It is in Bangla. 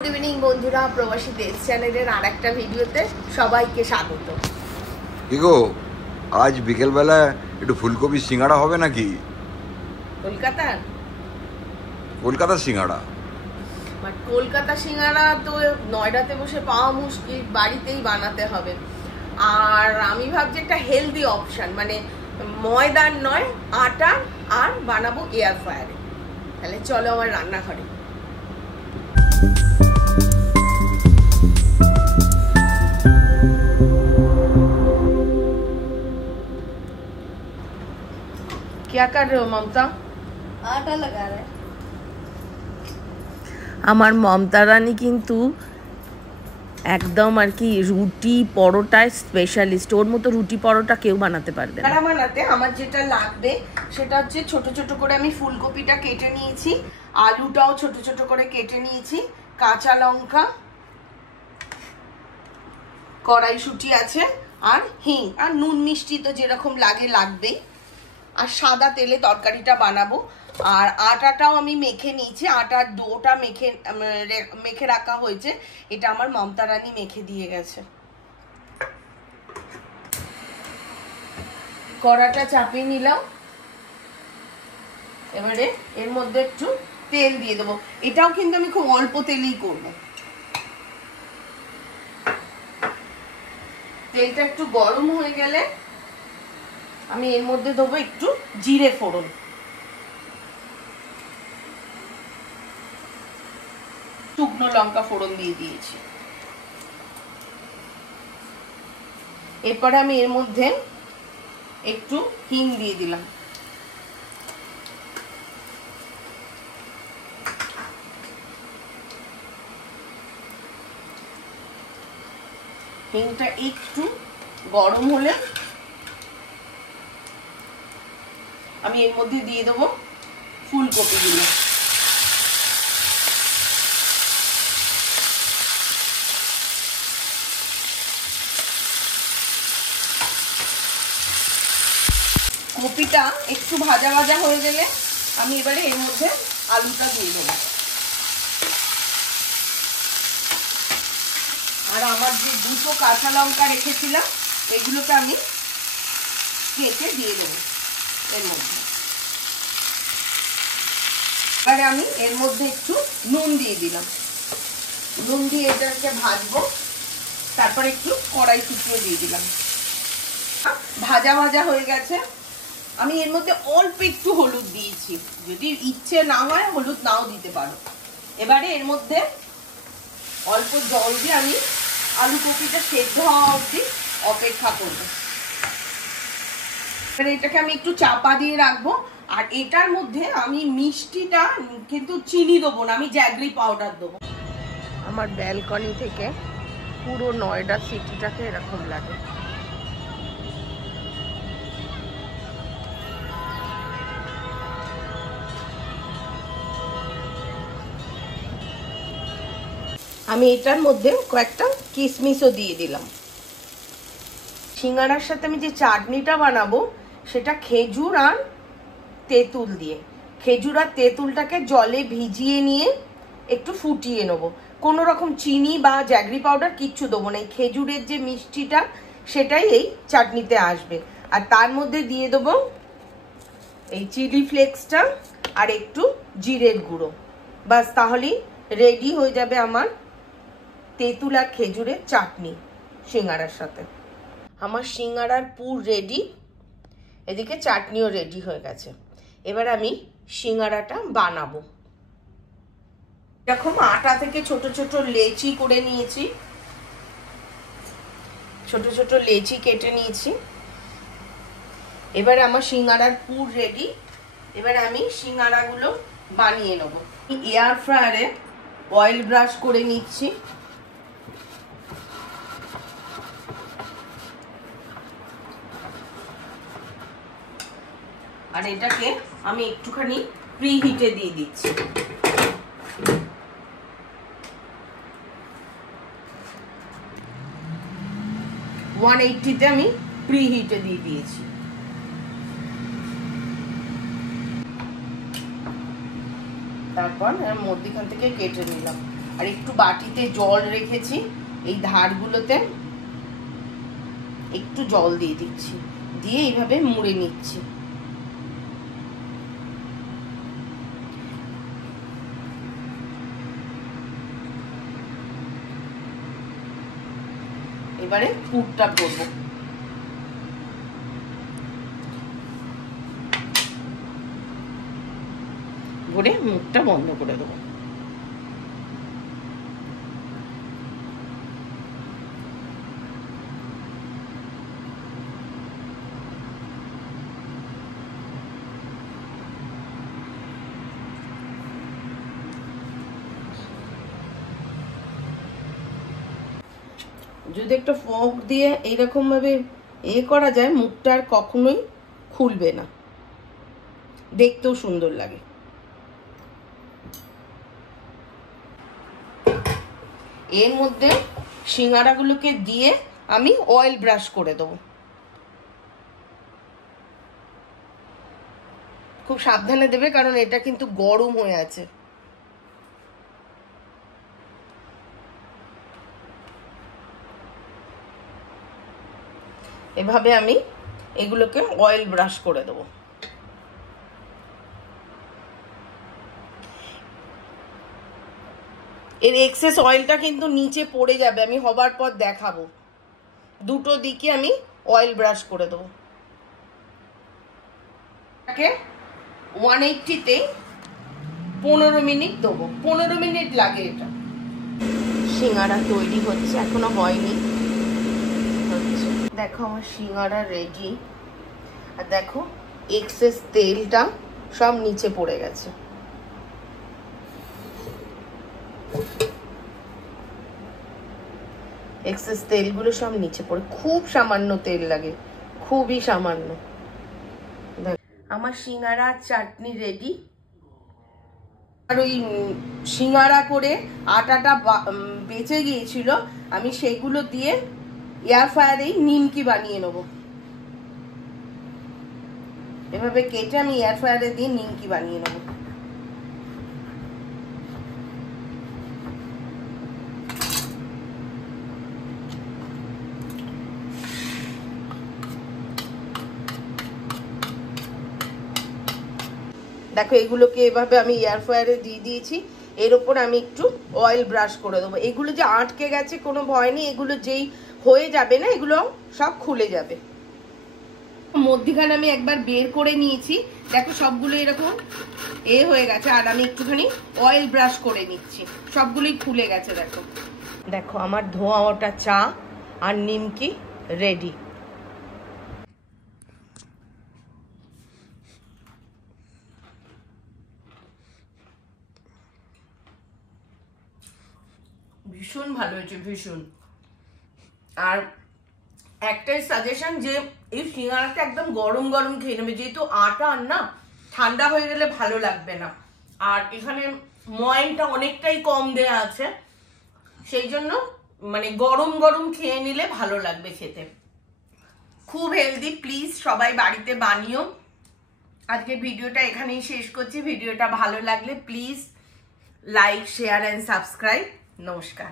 গুড ইভিনিং বন্ধুরা, প্রবাসী দেশ চ্যানেলের আর একটা ভিডিওতে সবাইকে স্বাগত। কি গো, আজ বিকেলবেলা একটু ফুলকপি সিঙ্গাড়া হবে নাকি? কলকাতার সিঙ্গাড়া। বাট কলকাতা সিঙ্গাড়া তো নয়ডাতে বসে পাওয়া মুশকিল, বাড়িতেই বানাতে হবে। আর আমি ভাবছি একটা হেলদি অপশন, মানে ময়দার নয়, আটা, আর বানাবো এয়ার ফ্রায়ারে। তাহলে চলো আমার রান্নাঘরে। क्या कर रहे हो ममता? आटा लगा रहे। আমার মমতা রানী কিন্তু একদম আর কি রুটি পরোটায় স্পেশালিস্ট। ওর মতো রুটি পরোটা কেউ বানাতে পারবে না। বানাতে আমার যেটা লাগবে সেটা হচ্ছে ছোট ছোট করে আমি ফুলকপিটা কেটে নিয়েছি, আলুটাও ছোট ছোট করে কেটে নিয়েছি, কাঁচা লঙ্কা, কড়াইশুঁটি আছে, আর হিং, আর নুন মিষ্টি তো যেরকম লাগবে। আর সাদা তেলে তরকারিটা বানাবো। আর আটাটাও আমি মেখে নিয়েছি, আটার ডোটা মেখে রাখা হয়েছে। এটা আমার মমতা রানী মেখে দিয়ে গেছে। কড়াটা চাপিয়ে নিলাম। এবারে এর মধ্যে একটু তেল দিয়ে দেবো। এটাও কিন্তু আমি খুব অল্প তেলেই করব। তেলটা একটু গরম হয়ে গেলে আমি এর মধ্যে দেবো একটু জিরে ফোড়ন, শুকনো লঙ্কা ফোড়ন দিয়ে দিয়েছি। এরপরে আমি এর মধ্যে একটু হিং দিয়ে দিলাম। হিংটা একটু গরম হলে আমি এর মধ্যে দিয়ে দেবো ফুলকপিগুলো। কপিটা একটু ভাজা ভাজা হয়ে গেলে আমি এবারে এর মধ্যে আলুটা দিয়ে দেবো। আর আমার যে দুটো কাঁচা লঙ্কা রেখেছিলাম এগুলোকে আমি কেটে দিয়ে দেবো এর মধ্যে। এবারে আমি এর মধ্যে একটু নুন দিয়ে দিলাম। নুন দিয়ে এটাকে ভাজবো। তারপর একটু কড়াইশুঁটিও দিয়ে দিলাম। ভাজা ভাজা হয়ে গেছে। আমি এর মধ্যে অল্প একটু হলুদ দিয়েছি, যদি ইচ্ছে না হয় হলুদ নাও দিতে পারো। এবারে এর মধ্যে অল্প জল দিয়ে আমি আলু কপিটা সেদ্ধ হওয়া অবধি অপেক্ষা করবো। এবারে এটাকে আমি একটু চাপা দিয়ে রাখবো। আর এটার মধ্যে আমি মিষ্টিটা কিন্তু চিনি দেবো না, আমি জ্যাগরি পাউডার দেবো। আমার ব্যালকনি থেকে পুরো নয়ডা সিটিটাকে এরকম লাগে। আমি এটার মধ্যে কয়েকটা কিশমিশও দিয়ে দিলাম। সিঙ্গাড়ার সাথে আমি যে চাটনিটা বানাবো সেটা খেজুর আর তেঁতুল দিয়ে। খেজুর আর তেঁতুলটাকে জলে ভিজিয়ে নিয়ে একটু ফুটিয়ে নেবো। কোনো রকম চিনি বা জ্যাগরি পাউডার কিচ্ছু দেবো না। এই খেজুরের যে মিষ্টিটা সেটাই এই চাটনিতে আসবে। আর তার মধ্যে দিয়ে দেবো এই চিলি ফ্লেক্সটা আর একটু জিরের গুঁড়ো। বাস, তাহলেই রেডি হয়ে যাবে আমার তেঁতুল আর খেজুরের চাটনি সিঙ্গাড়ার সাথে। আমার সিঙ্গাড়ার পুর রেডি, এদিকে চাটনিও রেডি হয়ে গেছে। এবার আমি সিঙ্গাড়াটা বানাবো। এরকম আটা থেকে ছোট ছোট লেচি করে নিয়েছি, ছোট ছোট লেচি কেটে নিয়েছি। এবার আমার সিঙ্গাড়ার পুর রেডি। এবার আমি সিঙ্গাড়াগুলো বানিয়ে নেব। এয়ার ফ্রায়ারে অয়েল ব্রাশ করে নিচ্ছি। আর এটাকে আমি একটুখানি প্রি হিটে দিয়ে দিচ্ছি। 180-তে আমি প্রি হিটে দিয়ে দিয়েছি। তারপর এর মধ্যখান থেকে কেটে নিলাম। আর একটু বাটিতে জল রেখেছি, এই ধারগুলোতে একটু জল দিয়ে দিচ্ছি, দিয়ে এইভাবে মুড়ে নিচ্ছি। এবারে পুরটা করবো। ভরে মুখটা বন্ধ করে দেবো। যদি একটা ফর্ক দিয়ে এইরকম ভাবে করা যায়, মুখটা আর কখনোই খুলবে না, দেখতেও সুন্দর লাগে। এর মধ্যে সিঙ্গারাগুলোকে দিয়ে আমি অয়েল ব্রাশ করে দেবো। খুব সাবধানে দেবে, কারণ এটা কিন্তু গরম হয়ে আছে। এভাবে আমি এগুলোকে অয়েল ব্রাশ করে দেবো। এর এক্সেস অয়েলটা কিন্তু নিচে পড়ে যাবে, আমি হবার পর দেখাবো। দুটো দিকে আমি অয়েল ব্রাশ করে দেবো। 180-তে 15 মিনিট দেবো, 15 মিনিট লাগে এটা। সিঙ্গারা তৈরি হচ্ছে, এখনো হয়নি। দেখো আমার সিঙ্গারা রেডি। আর দেখো এক্সেস তেলটা সব নিচে পড়ে গেছে। এক্সেস তেলগুলো সব নিচে পড়ে, খুব সামান্য তেল লাগে, খুবই সামান্য। আমার সিঙ্গারা চাটনি রেডি। আর ওই সিঙ্গারা করে আটাটা বেঁচে গিয়েছিল, আমি সেগুলো দিয়ে এয়ার ফ্রায়ারেই নিমকি বানিয়ে নেবো। এভাবে কেটে আমি এয়ার ফ্রায়ারে দিয়ে নিমকি বানিয়ে নেবো। দেখো এগুলোকে এভাবে আমি এয়ার ফ্রায়ারে দিয়ে দিয়েছি। এর ওপর আমি একটু অয়েল ব্রাশ করে দেবো। এগুলো যে আটকে গেছে কোনো ভয় নেই, এগুলো যেই হয়ে যাবে না এগুলো সব খুলে যাবে। মধ্যিখানে আমি একবার বের করে নিয়েছি, দেখো সবগুলো এরকম হয়ে গেছে। আর আমি একটুখানি অয়েল ব্রাশ করে নিচ্ছি, সবগুলোই খুলে গেছে। দেখো দেখো আমার ধোয়া ওটা চা আর নিমকি রেডি। ভীষণ ভালো হয়েছে, ভীষণ। আর একটাই সাজেশন, যে এই সিঙ্গারাটা একদম গরম গরম খেয়ে নেবে, যেহেতু আটা আর না, ঠান্ডা হয়ে গেলে ভালো লাগবে না। আর এখানে ময়নটা অনেকটাই কম দেয়া আছে, সেই জন্য মানে গরম গরম খেয়ে নিলে ভালো লাগবে খেতে। খুব হেলদি, প্লিজ সবাই বাড়িতে বানিও। আজকে ভিডিওটা এখানেই শেষ করছি। ভিডিওটা ভালো লাগলে please like, share and subscribe. নমস্কার।